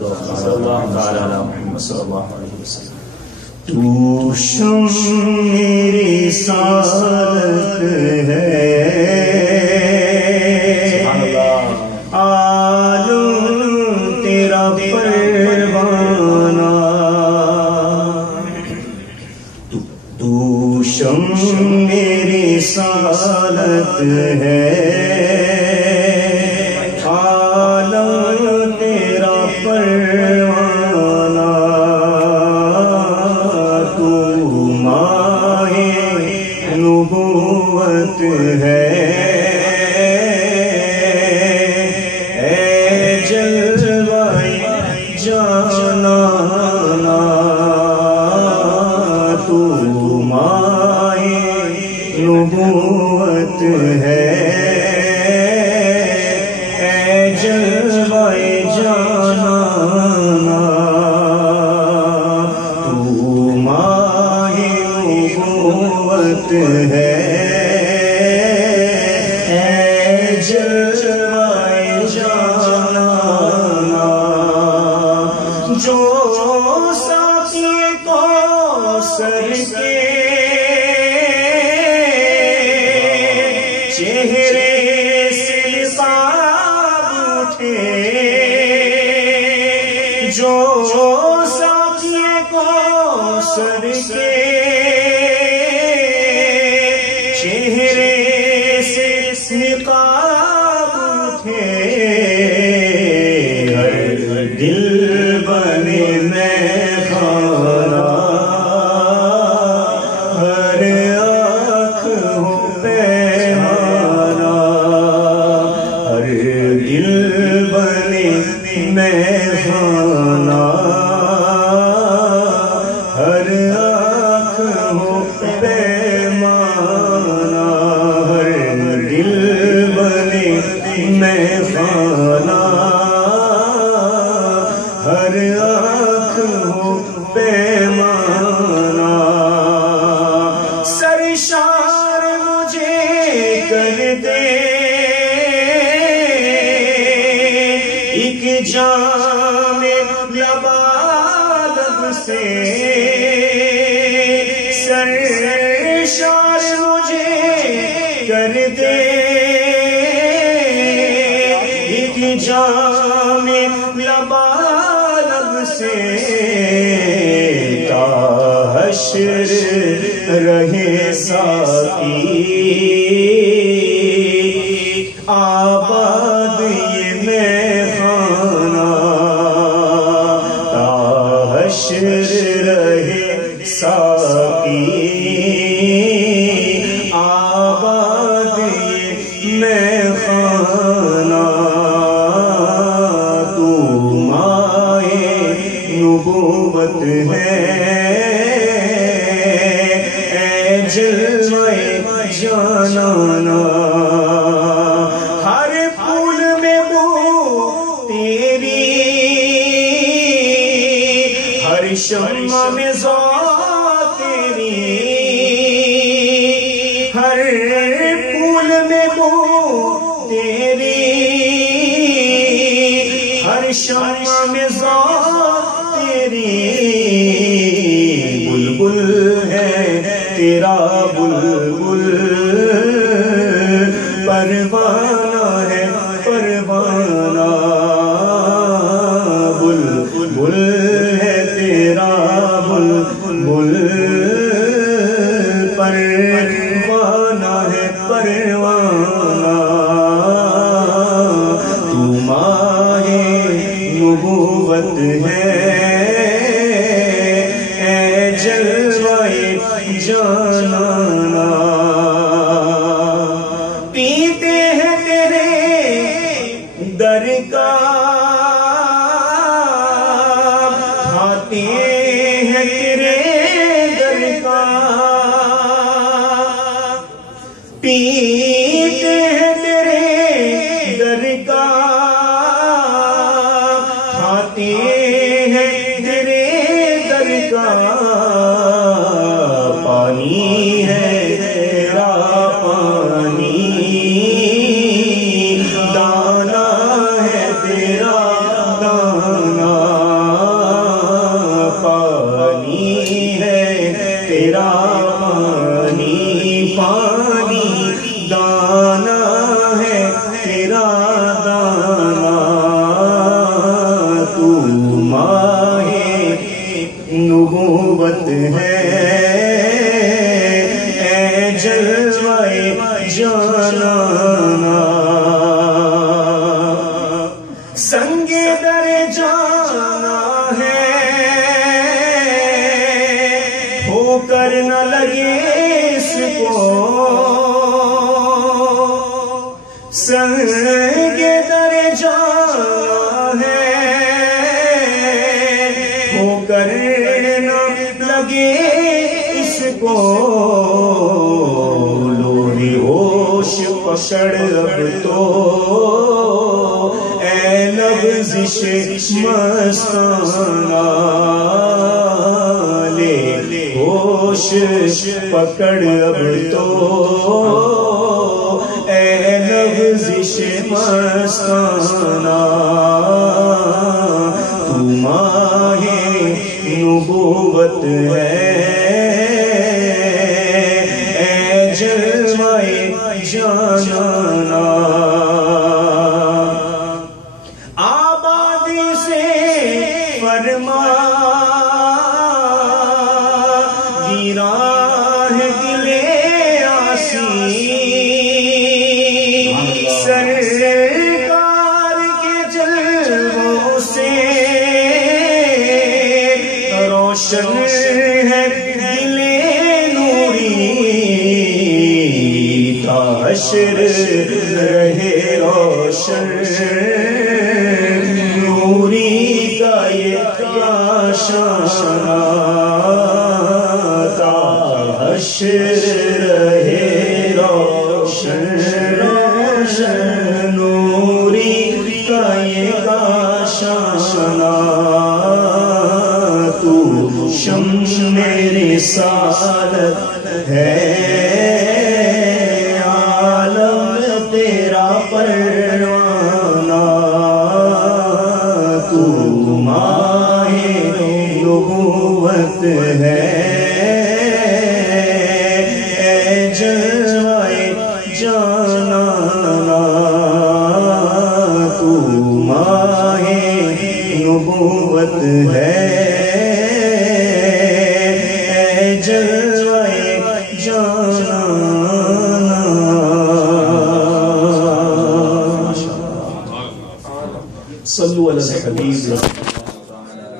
صلی اللہ تعالی علی محمد صلی اللہ علیہ وسلم. تو شمع رسالت ہے، سبحان اللہ. عالم تیرا پروانہ، تو شمع رسالت ہے، عالم تیرا پروانہ، تو ماہ نبوت ہے، اے جلوہ جانانا، تو ماہ نبوت ہے، اے جلوہ جانانا، تو ماہ نبوت ہے، اے جلوہ جانانا، جو ساقی کوثر کے چہرے سے نقاب اٹھے، جو ساقی کوثر کے چہرے سے نقاب اٹھے، ہر دل بنے میخانہ، ہر آنکھ ہو پیمانہ، ہر دل بنے میخانہ، ہر آنکھ ہو پیمانہ، ہر دل بنے میخانہ، ہر آنکھ ہو پیمانہ، سرشار مجھے کر دے ایک جام لبالغ سے، سرشار مجھے کر دے ایک جام لبالغ سے، تا حشر رہے ساقی آباد یہ میخانہ، تا حشر رہے ساقی آباد یہ میخانہ، تو ماہ نبوت ہے، اے جلوہ جانانا، ہر پھول میں بو تیری، ہر شمع میں ذات تیری، ہر پھول میں بو تیری، ہر شمع میں ذات تیری، بلبل ہے تیرا بلبل، پروانہ ہے پروانہ، بلبل ہے تیرا بلبل، پروانہ ہے پروانہ، تو ماہ نبوت ہے، اے جلوہ جانانا، پیتے ہیں تیرے در کا، کھاتے ہیں تیرے در کا، پیتے ہیں تیرے در کا، کھاتے ہیں تیرے در کا، پانی ہے تیرا پانی، دانا ہے تیرا دانا، ہے اے جلوے جانانا سنگ در جانا ہے ہو کر نہ لگے اس کو سنگ در جانا ہے ہو کر نہ لگے اس کو لوری ہوش پکڑ اب تو اے لفظش مستانہ لے ہوش پکڑ اب تو اے لفظش مستانہ تو ماہ نبوت ہے اے جلوے جانانا آبادی سے فرما ویران ہے دل آسی سرکار کے جلووں سے روشن ہے دل نوری تا حشر رہے روشن نوری کا یہ کاشانہ تا حشر رہے روشن نوری کا یہ کاشانہ تو شمع رسالت ہے عالم تیرا پروانہ تو ماہ نبوت ہے اے جلوے جانانا تو ماہ نبوت ہے اے جلوے جانانا صلو علی الحبیب